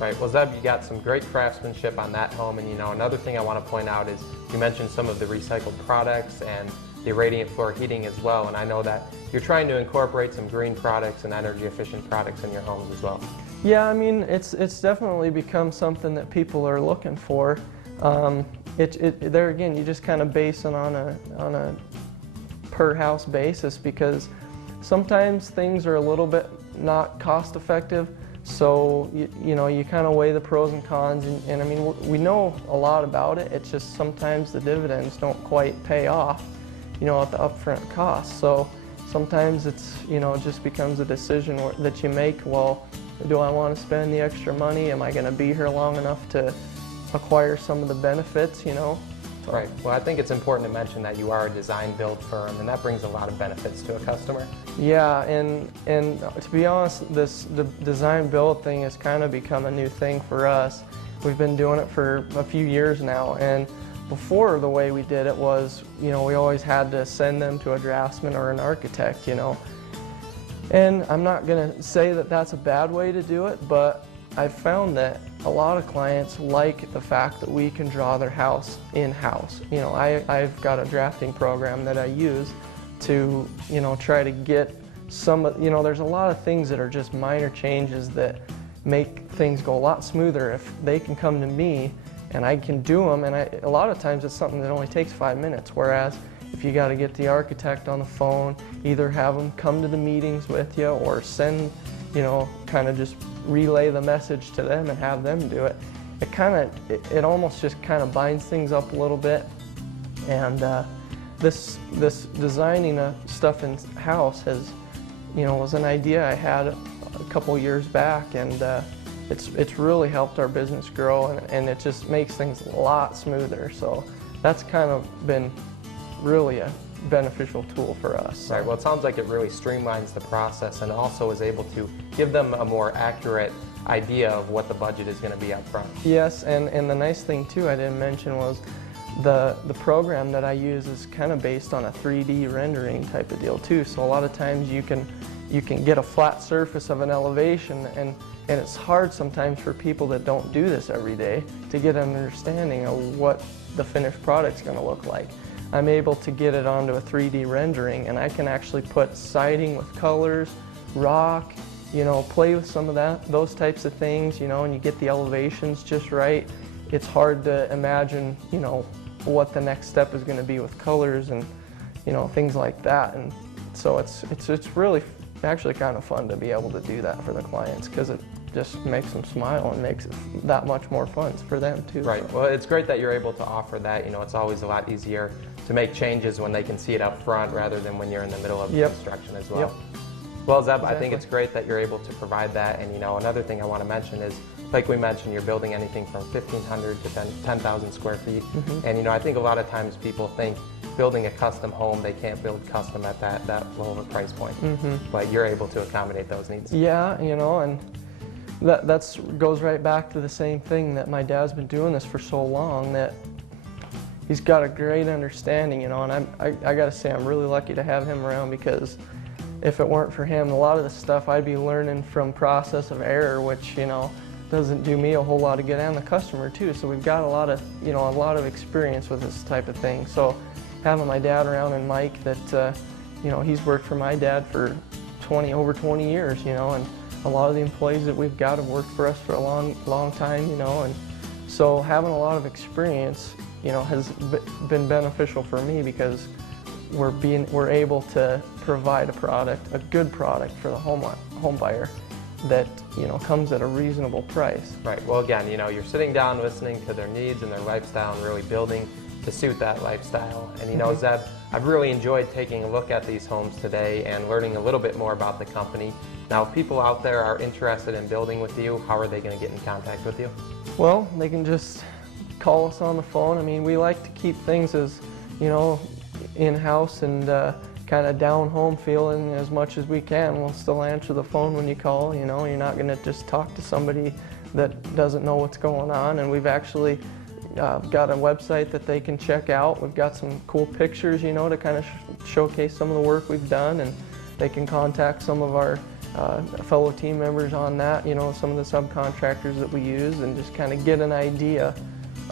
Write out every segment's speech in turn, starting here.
Right. Well, Zeb, you got some great craftsmanship on that home, and another thing I want to point out is you mentioned some of the recycled products and the radiant floor heating as well, and I know that you're trying to incorporate some green products and energy efficient products in your homes as well. Yeah, I mean, it's definitely become something that people are looking for. There again, you just kind of base it on a per house basis, because sometimes things are a little bit not cost effective. So you kind of weigh the pros and cons, and I mean, we know a lot about it. It's just sometimes the dividends don't quite pay off, at the upfront cost. So sometimes it's it just becomes a decision that you make. Well, do I want to spend the extra money? Am I going to be here long enough to acquire some of the benefits? Right. Well, I think it's important to mention that you are a design build firm, and that brings a lot of benefits to a customer. Yeah, and to be honest, the design build thing has kind of become a new thing for us. We've been doing it for a few years now, and before, the way we did it was, we always had to send them to a draftsman or an architect, And I'm not going to say that that's a bad way to do it, but I've found that a lot of clients like the fact that we can draw their house in-house. I've got a drafting program that I use to, try to get some, there's a lot of things that are just minor changes that make things go a lot smoother if they can come to me and I can do them. And a lot of times it's something that only takes 5 minutes, whereas if you got to get the architect on the phone, either have them come to the meetings with you or send, kind of just relay the message to them and have them do it. It almost just kind of binds things up a little bit. And this designing stuff in house was an idea I had a couple years back, and it's really helped our business grow, and it just makes things a lot smoother. So that's kind of been really a beneficial tool for us. Right. Well, it sounds like it really streamlines the process and also is able to give them a more accurate idea of what the budget is going to be up front. Yes, and the nice thing too I didn't mention was the program that I use is kind of based on a 3D rendering type of deal too. So a lot of times you can get a flat surface of an elevation, and it's hard sometimes for people that don't do this every day to get an understanding of what the finished product's going to look like. I'm able to get it onto a 3D rendering, and I can actually put siding with colors, rock, play with some of those types of things, and you get the elevations just right. It's hard to imagine, what the next step is going to be with colors and, things like that. And so it's really actually kind of fun to be able to do that for the clients, because it just makes them smile and makes it that much more fun for them too. Right. So. Well, it's great that you're able to offer that. It's always a lot easier to make changes when they can see it up front rather than when you're in the middle of construction as well. Yep. Well, Zeb, I think it's great that you're able to provide that. And another thing I want to mention is, like we mentioned, you're building anything from 1,500 to 10,000 square feet. Mm-hmm. And I think a lot of times people think building a custom home, they can't build custom at that low of a price point. Mm-hmm. But you're able to accommodate those needs. Yeah, and that goes right back to the same thing, that my dad's been doing this for so long that he's got a great understanding, and I got to say I'm really lucky to have him around, because if it weren't for him, a lot of the stuff I'd be learning from process of error, which doesn't do me a whole lot of good, and the customer too. So we've got a lot of experience with this type of thing. So having my dad around, and Mike, that he's worked for my dad for over 20 years, and a lot of the employees that we've got have worked for us for a long time, and so having a lot of experience, has been beneficial for me, because we're able to provide a good product for the home buyer that comes at a reasonable price. Right. Well, again, you're sitting down listening to their needs and their lifestyle and really building to suit that lifestyle. And Mm-hmm. Zeb, I've really enjoyed taking a look at these homes today and learning a little bit more about the company. Now, if people out there are interested in building with you, how are they going to get in contact with you? Well, they can just call us on the phone. I mean, we like to keep things as, in-house and kind of down-home feeling as much as we can. We'll still answer the phone when you call. You're not going to just talk to somebody that doesn't know what's going on. And we've actually got a website that they can check out. We've got some cool pictures, to kind of showcase some of the work we've done, and they can contact some of our fellow team members on that, you know, some of the subcontractors that we use, and just kind of get an idea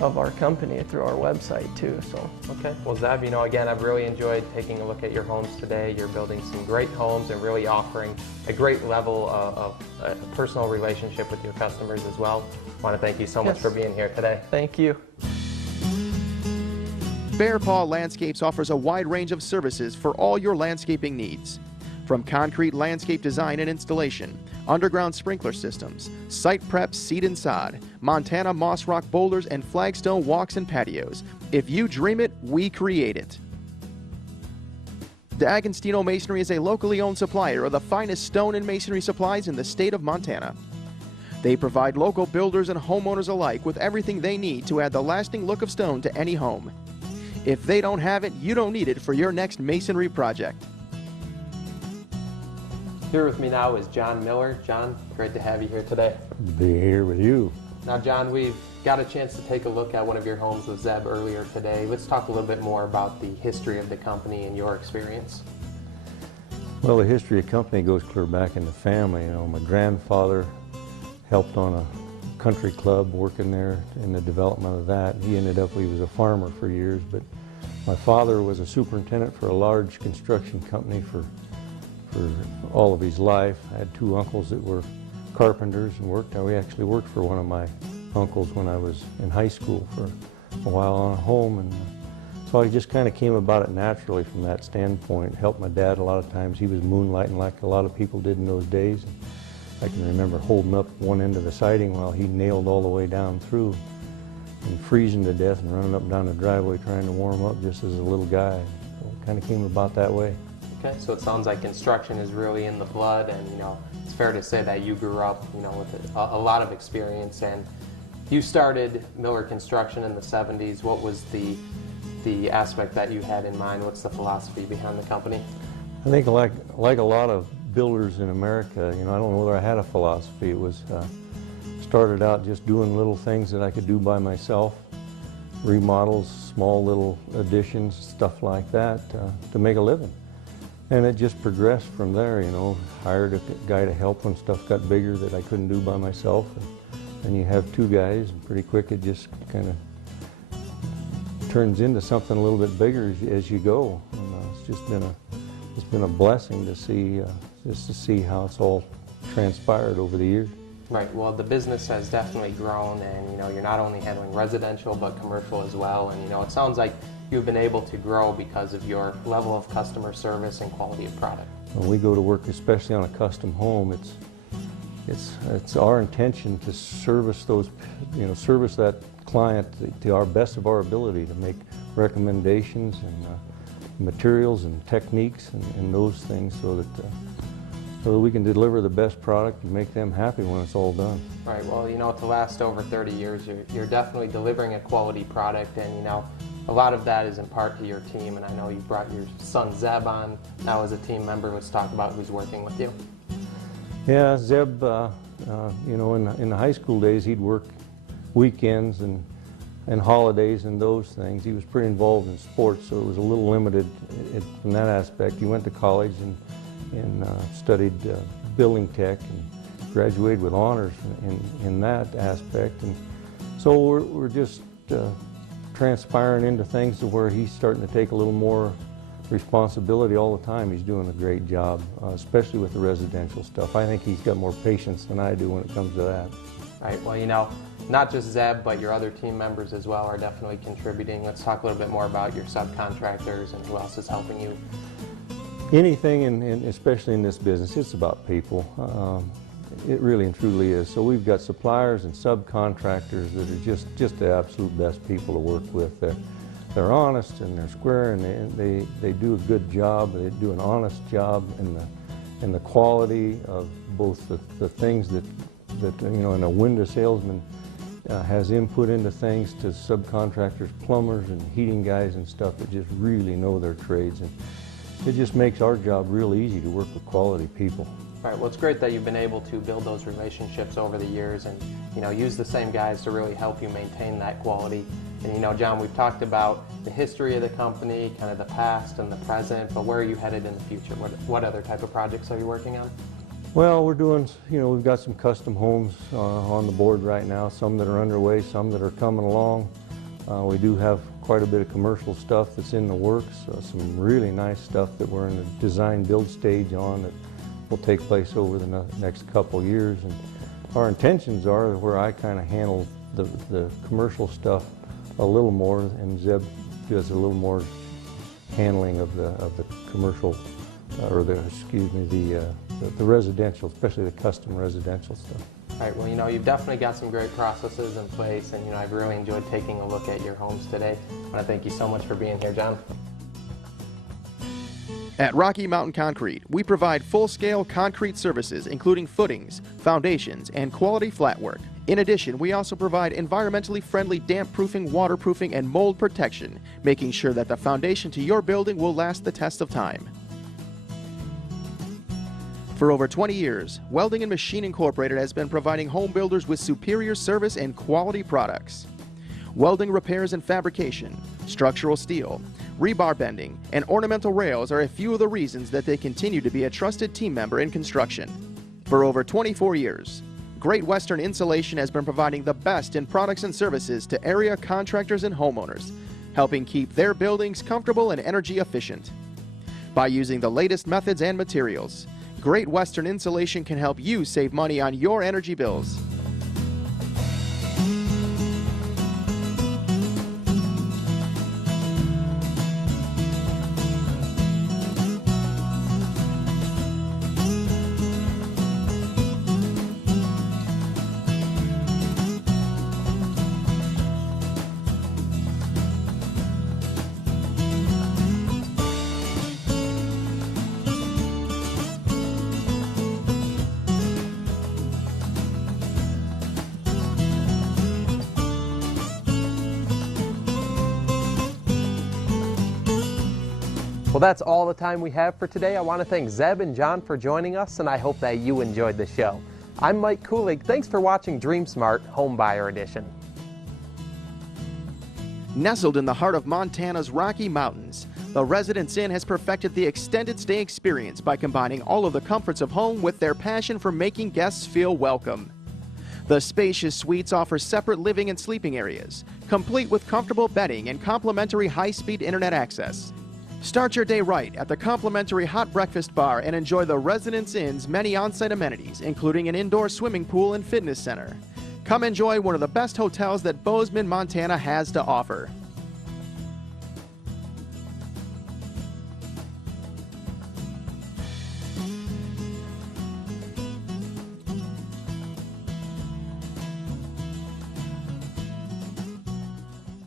of our company through our website too. So. Okay. Well, Zeb, you know, again, I've really enjoyed taking a look at your homes today. You're building some great homes and really offering a great level of a personal relationship with your customers as well. I want to thank you so much for being here today. Thank you. Bear Paw Landscapes offers a wide range of services for all your landscaping needs. From concrete landscape design and installation, underground sprinkler systems, site prep, seed and sod, Montana moss rock boulders, and flagstone walks and patios. If you dream it, we create it. D'Agostino Masonry is a locally owned supplier of the finest stone and masonry supplies in the state of Montana. They provide local builders and homeowners alike with everything they need to add the lasting look of stone to any home. If they don't have it, you don't need it for your next masonry project. Here with me now is John Miller. John, great to have you here today. Be here with you. Now, John, we've got a chance to take a look at one of your homes with Zeb earlier today. Let's talk a little bit more about the history of the company and your experience. Well, the history of the company goes clear back in the family. You know, my grandfather helped on a country club working there in the development of that. He was a farmer for years, but my father was a superintendent for a large construction company for all of his life. I had two uncles that were carpenters and we actually worked for one of my uncles when I was in high school for a while on a home, and so I just kind of came about it naturally from that standpoint. Helped my dad a lot of times. He was moonlighting like a lot of people did in those days. And I can remember holding up one end of the siding while he nailed all the way down through and freezing to death and running up and down the driveway trying to warm up just as a little guy. So it kind of came about that way. Okay, so it sounds like construction is really in the blood, and you know, it's fair to say that you grew up, you know, with a lot of experience, and you started Miller Construction in the 70s. What was the aspect that you had in mind? What's the philosophy behind the company? I think like a lot of builders in America, you know, I don't know whether I had a philosophy. It was started out just doing little things that I could do by myself, remodels, small little additions, stuff like that, to make a living. And it just progressed from there, you know. Hired a guy to help when stuff got bigger that I couldn't do by myself. And you have two guys, and pretty quick it just kind of turns into something a little bit bigger as you go. And it's been a blessing to see just to see how it's all transpired over the years. Right. Well, the business has definitely grown, and you know, you're not only handling residential but commercial as well. And you know, it sounds like you've been able to grow because of your level of customer service and quality of product. When we go to work, especially on a custom home, it's our intention to service those, you know, service that client to our best of our ability, to make recommendations and materials and techniques and those things so that we can deliver the best product and make them happy when it's all done. Right. Well, you know, to last over 30 years, you're definitely delivering a quality product, and you know, a lot of that is in part to your team. And I know you brought your son Zeb on now as a team member. Let's talk about who's working with you. Yeah, Zeb, you know, in the high school days, he'd work weekends and holidays and those things. He was pretty involved in sports, so it was a little limited from that aspect. He went to college and studied building tech and graduated with honors in that aspect. And so we're just transpiring into things to where he's starting to take a little more responsibility all the time. He's doing a great job, especially with the residential stuff. I think he's got more patience than I do when it comes to that. Right. Well, you know, not just Zeb, but your other team members as well are definitely contributing. Let's talk a little bit more about your subcontractors and who else is helping you. Anything, especially in this business, it's about people. It really and truly is. So we've got suppliers and subcontractors that are just the absolute best people to work with. They're honest and they're square, and they do a good job. They do an honest job in the quality of both the things that you know, and a window salesman has input into things, to subcontractors, plumbers and heating guys and stuff that just really know their trades. And it just makes our job real easy to work with quality people. Right. Well, it's great that you've been able to build those relationships over the years, and you know, use the same guys to really help you maintain that quality. And you know, John, we've talked about the history of the company, kind of the past and the present, but where are you headed in the future? What other type of projects are you working on? Well, we're doing, we've got some custom homes on the board right now, some that are underway, some that are coming along. We do have quite a bit of commercial stuff that's in the works, some really nice stuff that we're in the design build stage on that will take place over the next couple years. And our intentions are where I kind of handle the commercial stuff a little more, and Zeb does a little more handling of the commercial, or the residential, especially the custom residential stuff. All right, well, you've definitely got some great processes in place, and, I've really enjoyed taking a look at your homes today. I want to thank you so much for being here, John. At Rocky Mountain Concrete, we provide full-scale concrete services including footings, foundations, and quality flat work. In addition, we also provide environmentally friendly damp-proofing, waterproofing, and mold protection, making sure that the foundation to your building will last the test of time. For over 20 years, Welding and Machine Incorporated has been providing home builders with superior service and quality products. Welding repairs and fabrication, structural steel, rebar bending, and ornamental rails are a few of the reasons that they continue to be a trusted team member in construction. For over 24 years, Great Western Insulation has been providing the best in products and services to area contractors and homeowners, helping keep their buildings comfortable and energy efficient. By using the latest methods and materials, Great Western Insulation can help you save money on your energy bills. Well, that's all the time we have for today. I want to thank Zeb and John for joining us, and I hope that you enjoyed the show. I'm Mike Kulig. Thanks for watching Dream Smart Home Buyer Edition. Nestled in the heart of Montana's Rocky Mountains, the Residence Inn has perfected the extended stay experience by combining all of the comforts of home with their passion for making guests feel welcome. The spacious suites offer separate living and sleeping areas, complete with comfortable bedding and complimentary high-speed internet access. Start your day right at the complimentary hot breakfast bar and enjoy the Residence Inn's many on-site amenities, including an indoor swimming pool and fitness center. Come enjoy one of the best hotels that Bozeman, Montana has to offer.